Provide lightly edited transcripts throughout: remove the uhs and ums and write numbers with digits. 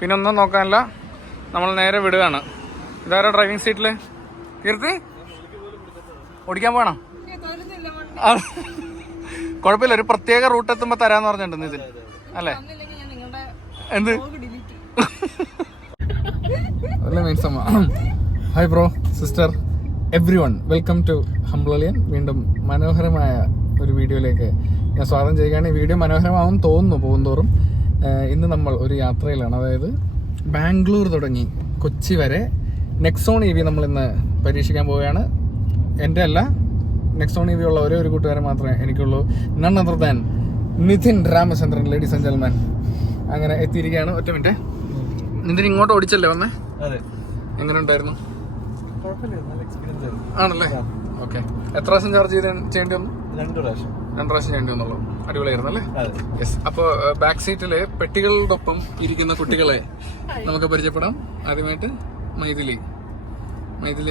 പിന്നെ ഒന്നും നോക്കാനില്ല, നമ്മൾ നേരെ വിടുകയാണ്. ഇതാരോ ഡ്രൈവിംഗ് സീറ്റിൽ? കീർത്തി ഓടിക്കാൻ പോകണം. കുഴപ്പമില്ല, ഒരു പ്രത്യേക റൂട്ട് എത്തുമ്പോൾ തരാന്ന് പറഞ്ഞിട്ടുണ്ട് നിതിൻ അല്ലേ? എന്ത് hi bro, sister, everyone, welcome to ഹംബ്ലളിയൻ. വീണ്ടും മനോഹരമായ ഒരു വീഡിയോയിലേക്ക് ഞാൻ സ്വാഗതം ചെയ്യുകയാണ്. ഈ വീഡിയോ മനോഹരമാവും തോന്നുന്നു പോകുന്തോറും. ഇന്ന് നമ്മൾ ഒരു യാത്രയിലാണ്, അതായത് ബാംഗ്ലൂർ തുടങ്ങി കൊച്ചി വരെ നെക്സോൺ EV നമ്മൾ ഇന്ന് പരീക്ഷിക്കാൻ പോവുകയാണ്. എൻ്റെ അല്ല, നെക്സോൺ EV ഉള്ള ഒരേ ഒരു കൂട്ടുകാരൻ മാത്രമേ എനിക്കുള്ളൂ, none other than Nithin Ramachandran. Ladies and gentleman, അങ്ങനെ എത്തിയിരിക്കുകയാണ്. ഒറ്റ മിനിറ്റ്, നിതിൻ ഇങ്ങോട്ട് ഓടിച്ചല്ലേ വന്നേ? എങ്ങനെ ഉണ്ടായിരുന്നു? ആണല്ലേ, ഓക്കെ. എത്ര പ്രാവശ്യം ചാർജ് ചെയ്യേണ്ടി വന്നു? 2 പ്രാവശ്യം ചെയ്യേണ്ടി വന്നുള്ളൂ. അടിപൊളിയായിരുന്നു അല്ലേ? യെസ്. അപ്പോൾ ബാക്ക് സീറ്റില് പെട്ടികളോടൊപ്പം ഇരിക്കുന്ന കുട്ടികളെ നമുക്ക് പരിചയപ്പെടാം. ആദ്യമായിട്ട് മൈഥിലി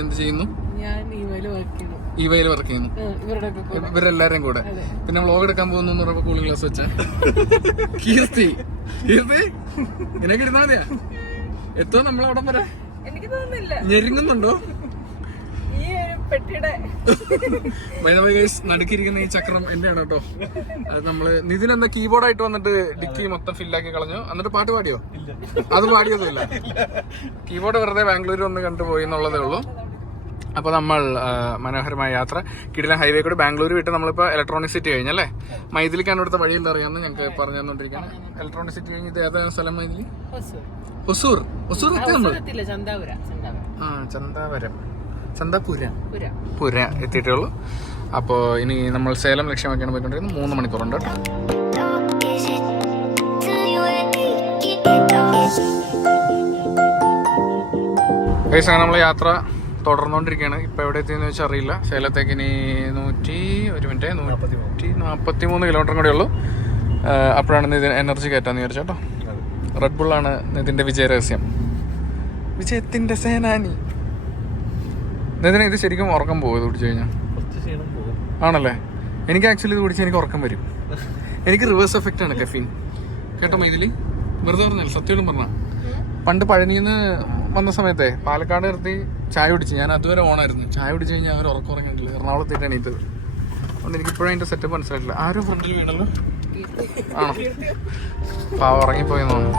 എന്ത് ചെയ്യുന്നു? ഇവയിൽ വർക്ക് ചെയ്യുന്നു, ഇവരെല്ലാരും കൂടെ. പിന്നെ വ്ളോഗ് എടുക്കാൻ പോകുന്നു എന്ന് പറയുമ്പോ കൂളിംഗ് ഗ്ലാസ് വെച്ച കീർത്തി ഇങ്ങനെയൊക്കെ ഇരുന്നാ മതിയാ? എത്തോ നമ്മളവിടെ വരെ? ഞെരുങ്ങുന്നുണ്ടോ? നടുക്കിരിക്കുന്ന ഈ ചക്രം എന്റെയാണ് കേട്ടോ. അത് നമ്മള് നിതിൻ എന്ന കീബോർഡായിട്ട് വന്നിട്ട് ഡിക്കി മൊത്തം ഫില്ലാക്കി കളഞ്ഞു. എന്നിട്ട് പാട്ട് പാടിയോ? അത് പാടിയതുമില്ല. കീബോർഡ് വെറുതെ ബാംഗ്ലൂർ ഒന്ന് കണ്ടുപോയി എന്നുള്ളതേ ഉള്ളൂ. അപ്പൊ നമ്മൾ മനോഹരമായ യാത്ര കിടിലൻ ഹൈവേ കൂടെ ബാംഗ്ലൂർ വിട്ട് നമ്മളിപ്പോ ഇലക്ട്രോണിക് സിറ്റി കഴിഞ്ഞല്ലേ? മൈഥിലിക്കാണ് ഇവിടുത്തെ വഴി എന്താ അറിയാമെന്ന് ഞങ്ങൾക്ക് പറഞ്ഞു തന്നോണ്ടിരിക്കുകയാണ്. ഇലക്ട്രോണിക് സിറ്റി കഴിഞ്ഞ് ഇത് ഏതാ സ്ഥലം മൈഥിലി? ഒസൂർ എത്തി നമ്മൾ. ചന്താപുര എത്തിയിട്ടേ ഉള്ളൂ. അപ്പോൾ ഇനി നമ്മൾ സേലം ലക്ഷ്യമാക്കിയാണ് പോയിക്കൊണ്ടിരിക്കുന്നത്. 3 മണിക്കൂറുണ്ട് കേട്ടോ. അങ്ങനെ നമ്മൾ യാത്ര തുടർന്നുകൊണ്ടിരിക്കുകയാണ്. ഇപ്പം എവിടെ എത്തിയെന്ന് വെച്ചാൽ അറിയില്ല. സേലത്തേക്ക് ഇനി 143 കിലോമീറ്ററും കൂടെ ഉള്ളൂ. അപ്പോഴാണ് നിതിൻ എനർജി കയറ്റാന്ന് വിചാരിച്ചു കേട്ടോ. റെഡ് ബുള്ളാണ് നിതിൻ്റെ വിജയരഹസ്യം, വിജയത്തിൻ്റെ സേനാനി. നിതിന് ഇത് ശരിക്കും ഉറക്കം പോകും ഇത് കുടിച്ചു കഴിഞ്ഞാൽ? ആണല്ലേ? എനിക്ക് ആക്ച്വലി ഇത് കുടിച്ചാൽ എനിക്ക് ഉറക്കം വരും. എനിക്ക് റിവേഴ്സ് എഫക്റ്റ് ആണ് കഫീൻ കേട്ടോ മൈഥിലി. വെറുതെ പറഞ്ഞാൽ സത്യം പറഞ്ഞാൽ. പണ്ട് പഴനിന്ന് വന്ന സമയത്തെ പാലക്കാട് നിർത്തി ചായ കുടിച്ച്, ഞാൻ അതുവരെ ഓണായിരുന്നു. ചായ കുടിച്ച് കഴിഞ്ഞാൽ അവർ ഉറങ്ങിയിട്ടില്ല. എറണാകുളത്തേക്ക് എണീറ്റത്. അതുകൊണ്ട് എനിക്കിപ്പോഴും അതിൻ്റെ സെറ്റപ്പ് മനസ്സിലായിട്ടില്ല. ആരും ഫ്രണ്ടിൽ വീണല്ലോ? ആണോ? പാവം ഉറങ്ങിപ്പോയെന്ന് തോന്നുന്നു.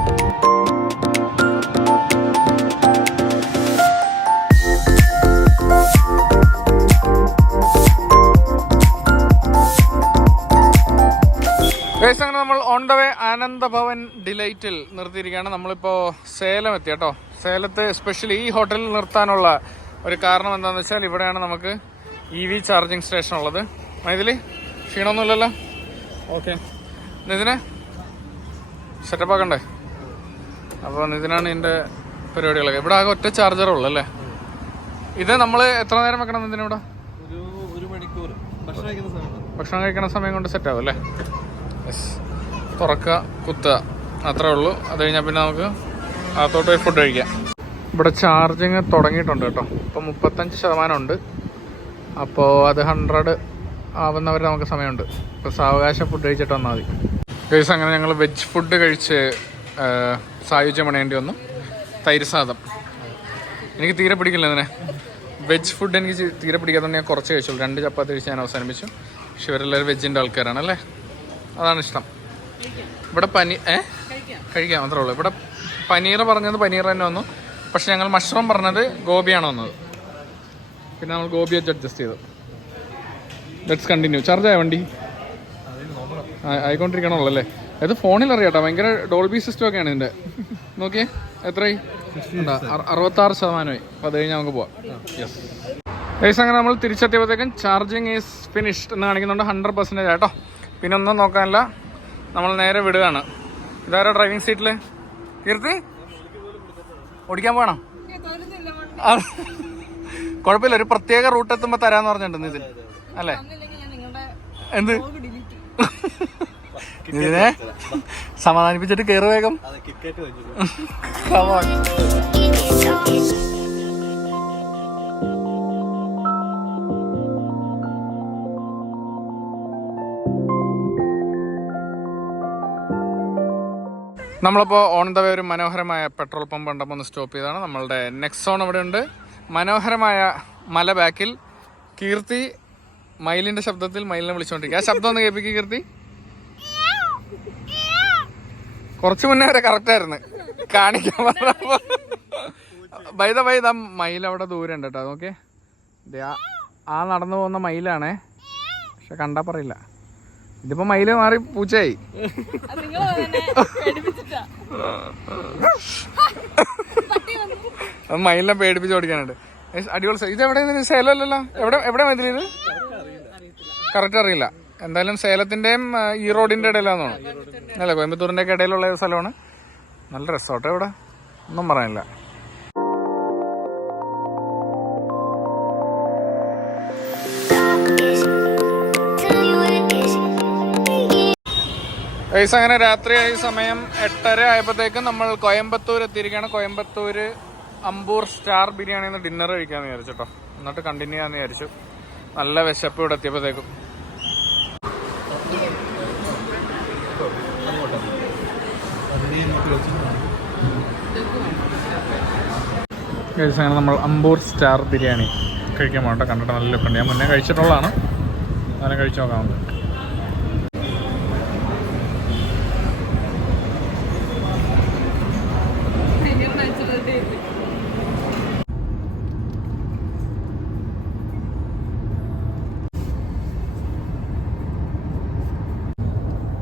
അങ്ങനെ നമ്മൾ ഓൺ ദ വേ ആനന്ദഭവൻ ഡിലൈറ്റിൽ നിർത്തിയിരിക്കുകയാണ്. നമ്മളിപ്പോൾ സേലം എത്തി കേട്ടോ. സേലത്ത് സ്പെഷ്യലി ഈ ഹോട്ടലിൽ നിർത്താനുള്ള ഒരു കാരണം എന്താണെന്ന് വെച്ചാൽ ഇവിടെയാണ് നമുക്ക് EV ചാർജിങ് സ്റ്റേഷൻ ഉള്ളത്. മൈഥിലി ക്ഷീണമൊന്നുമില്ലല്ലോ? ഓക്കെ. നിതിനെ സെറ്റപ്പ് ആക്കണ്ടേ? അപ്പോൾ നിതിനാണ് ഇതിൻ്റെ പരിപാടികളൊക്കെ. ഇവിടെ ആകെ ഒറ്റ ചാർജറേ ഉള്ളൂ അല്ലേ? ഇത് നമ്മൾ എത്ര നേരം വെക്കണം നിതിനിവിടെ? 1 മണിക്കൂർ. ഭക്ഷണം കഴിക്കുന്ന സമയം കൊണ്ട് സെറ്റാവും അല്ലേ? തുറക്കുക, കുത്തുക, അത്രേ ഉള്ളൂ. അത് കഴിഞ്ഞാൽ പിന്നെ നമുക്ക് അകത്തോട്ട് പോയി ഫുഡ് കഴിക്കാം. ഇവിടെ ചാർജിങ് തുടങ്ങിയിട്ടുണ്ട് കേട്ടോ. ഇപ്പോൾ 35% ഉണ്ട്. അപ്പോൾ അത് 100 ആവുന്നവരെ നമുക്ക് സമയമുണ്ട്. ഇപ്പോൾ സാവകാശം ഫുഡ് കഴിച്ചിട്ട് വന്നാൽ മതി. ഗൈസ്, അങ്ങനെ ഞങ്ങൾ വെജ് ഫുഡ് കഴിച്ച് സായുജ്യം പണയേണ്ടി വന്നു. തൈര് സാദം എനിക്ക് തീരെ പിടിക്കില്ല. ഇതിനെ വെജ് ഫുഡ് എനിക്ക് തീരെ പിടിക്കാത്തതുകൊണ്ട് ഞാൻ കുറച്ച് കഴിച്ചുള്ളൂ. 2 ചപ്പാത്തി കഴിച്ച് ഞാൻ അവസാനിപ്പിച്ചു. പക്ഷെ ഇവരെല്ലാവരും വെജിൻ്റെ ആൾക്കാരാണ് അല്ലേ? അതാണ് ഇഷ്ടം. ഇവിടെ കഴിക്കാൻ മാത്രമേ ഉള്ളൂ. ഇവിടെ പനീർ പറഞ്ഞത് പനീർ തന്നെ വന്നു. പക്ഷെ ഞങ്ങൾ മഷ്റൂം പറഞ്ഞത് ഗോപിയാണ് വന്നത്. പിന്നെ നമ്മൾ ഗോപി വെച്ച് അഡ്ജസ്റ്റ് ചെയ്തു. Let's continue. ചാർജ് ആയ വണ്ടി ആയിക്കൊണ്ടിരിക്കണമല്ലോ അല്ലേ? ഇത് ഫോണിൽ അറിയാട്ടോ. ഭയങ്കര ഡോൾബി സിസ്റ്റം ഒക്കെയാണ് ഇതിൻ്റെ. നോക്കിയേ എത്രയായി? 66%. അപ്പോൾ അത് കഴിഞ്ഞാൽ നമുക്ക് പോവാം. യെസ് ഗൈസ്, അങ്ങനെ നമ്മൾ തിരിച്ചെത്തിയപ്പോഴത്തേക്കും ചാർജിങ് ഈസ് ഫിനിഷ്ഡ് എന്ന് കാണിക്കുന്നുണ്ട്. 100% ആട്ടോ. പിന്നെ ഒന്നും നോക്കാനില്ല, നമ്മൾ നേരെ വിടുകയാണ്. ഇതാരോ ഡ്രൈവിംഗ് സീറ്റിൽ? കീർത്തി ഓടിക്കാൻ പോകണം. കുഴപ്പമില്ല, ഒരു പ്രത്യേക റൂട്ട് എത്തുമ്പോൾ തരാന്ന് പറഞ്ഞിട്ടുണ്ട് നിതിൻ അല്ലേ? എന്ത് ഇതിനെ സമാധാനിപ്പിച്ചിട്ട് കയറി വേഗം. നമ്മളിപ്പോൾ ഓൺ ദ വേ ഒരു മനോഹരമായ പെട്രോൾ പമ്പ് ഉണ്ടപ്പോൾ ഒന്ന് സ്റ്റോപ്പ് ചെയ്താണ്. നമ്മളുടെ നെക്സോൺ ഇവിടെ ഉണ്ട്. മനോഹരമായ മല ബാക്കിൽ. കീർത്തി മയിലിൻ്റെ ശബ്ദത്തിൽ മയിലിനെ വിളിച്ചുകൊണ്ടിരിക്കുക. ആ ശബ്ദം ഒന്ന് കേൾപ്പിക്കുക കീർത്തി. കുറച്ച് മുന്നേ വരെ കറക്റ്റായിരുന്നു കാണിക്കാൻ പറഞ്ഞപ്പോൾ. ബൈദ മയിൽ അവിടെ ദൂരം ഉണ്ട് കേട്ടോ. നോക്കിയേ, ആ നടന്നു പോകുന്ന മയിലാണേ, പക്ഷെ കണ്ടാ പറയില്ല. ഇതിപ്പോ മയില് മാറി പൂച്ചയായി. മയിലിനെ പേടിപ്പിച്ച് ഓടിക്കാനുണ്ട്. അടിപൊളി. ഇത് എവിടെ സേലമല്ലല്ലോ? എവിടെ മതിൽ ഇത് കറക്റ്റ് അറിയില്ല. എന്തായാലും സേലത്തിന്റെയും ഈ റോഡിന്റെ ഇടയിലാന്ന് തോന്നുന്നു അല്ലേ, കോയമ്പത്തൂരിന്റെ ഒക്കെ ഇടയിലുള്ള സ്ഥലമാണ്. നല്ല റിസോർട്ട് ഇവിടെ, ഒന്നും പറയാനില്ല. അങ്ങനെ രാത്രിയായി, സമയം 8:30 ആയപ്പോഴത്തേക്കും നമ്മൾ കോയമ്പത്തൂർ എത്തിയിരിക്കുകയാണ്. കോയമ്പത്തൂര് അമ്പൂർ സ്റ്റാർ ബിരിയാണിന്ന് ഡിന്നർ കഴിക്കാന്ന് വിചാരിച്ചു കേട്ടോ. എന്നിട്ട് കണ്ടിന്യൂ ചെയ്യാന്ന് വിചാരിച്ചു. നല്ല വിശപ്പ് ഇവിടെ എത്തിയപ്പോഴത്തേക്കും. അങ്ങനെ നമ്മൾ അമ്പൂർ സ്റ്റാർ ബിരിയാണി കഴിക്കാൻ പോകട്ടെ. കണ്ടിട്ട് നല്ല ലുക്കുണ്ട്. ഞാൻ മുന്നേ കഴിച്ചിട്ടുള്ളതാണ്, അങ്ങനെ കഴിച്ചു നോക്കാറുണ്ട്.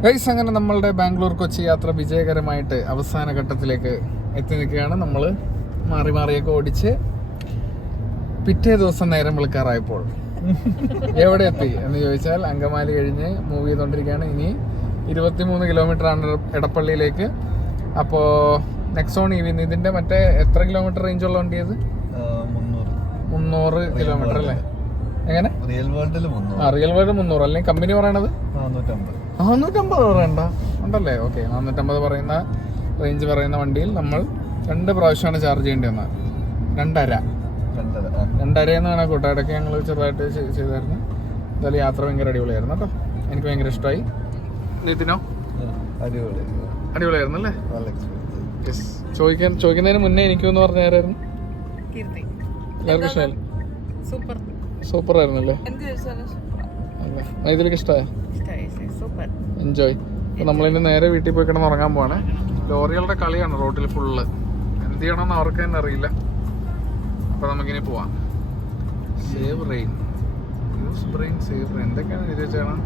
ഗൈസ്, അങ്ങനെ നമ്മളുടെ ബാംഗ്ലൂർ കൊച്ചി യാത്ര വിജയകരമായിട്ട് അവസാന ഘട്ടത്തിലേക്ക് എത്തി നിൽക്കുകയാണ്. നമ്മൾ മാറി മാറിയൊക്കെ ഓടിച്ച് പിറ്റേ ദിവസം നേരം വിളിക്കാറായപ്പോൾ എവിടെ എത്തി എന്ന് ചോദിച്ചാൽ അങ്കമാലി കഴിഞ്ഞ് മൂവ് ചെയ്തുകൊണ്ടിരിക്കുകയാണ്. ഇനി 23 കിലോമീറ്ററാണ് എടപ്പള്ളിയിലേക്ക്. അപ്പോൾ നെക്സോൺ EV ഇതിന്റെ മറ്റേ എത്ര കിലോമീറ്റർ റേഞ്ച് ഉള്ള വണ്ടി? അത് 300 കിലോമീറ്റർ അല്ലേ? എങ്ങനെ? റിയൽ വേൾഡ് 300 അല്ലെങ്കിൽ കമ്പനി പറയണത് 450 പറയണ്ട ഉണ്ടല്ലേ? ഓക്കെ, 450 പറയുന്ന റേഞ്ച് പറയുന്ന വണ്ടിയിൽ നമ്മൾ 2 പ്രാവശ്യമാണ് ചാർജ് ചെയ്യേണ്ടി വന്നത്. 2.5 എന്ന് വേണം കൂട്ടാ. ഇടയ്ക്ക് ഞങ്ങൾ ചെറുതായിട്ട് ചെയ്തായിരുന്നു. എന്തായാലും യാത്ര ഭയങ്കര അടിപൊളിയായിരുന്നു കേട്ടോ. എനിക്ക് ഭയങ്കര ഇഷ്ടമായി. നിതിനോ? അടിപൊളിയായിരുന്നു അല്ലേ? ചോദിക്കുന്നതിന് മുന്നേ എനിക്കൊന്ന് പറഞ്ഞു തരായിരുന്നു. എല്ലാവർക്കും ഇഷ്ടമായി? സൂപ്പർ ആയിരുന്നല്ലേ? ഇതിലേക്ക് ഇഷ്ടമായ? എൻജോയ്. അപ്പൊ നമ്മളിന്ന് നേരെ വീട്ടിൽ പോയി കിടന്ന് ഉറങ്ങാൻ പോവാണ്. ലോറികളുടെ കളിയാണ് റോഡിൽ ഫുള്ള്. എന്ത് ചെയ്യണമെന്ന് അവർക്ക് തന്നെ അറിയില്ല. അപ്പൊ നമുക്കിനി പോവാം. Save rain, use brain, save rain, എന്തൊക്കെയാണ് ഇത് ചെയ്യണം?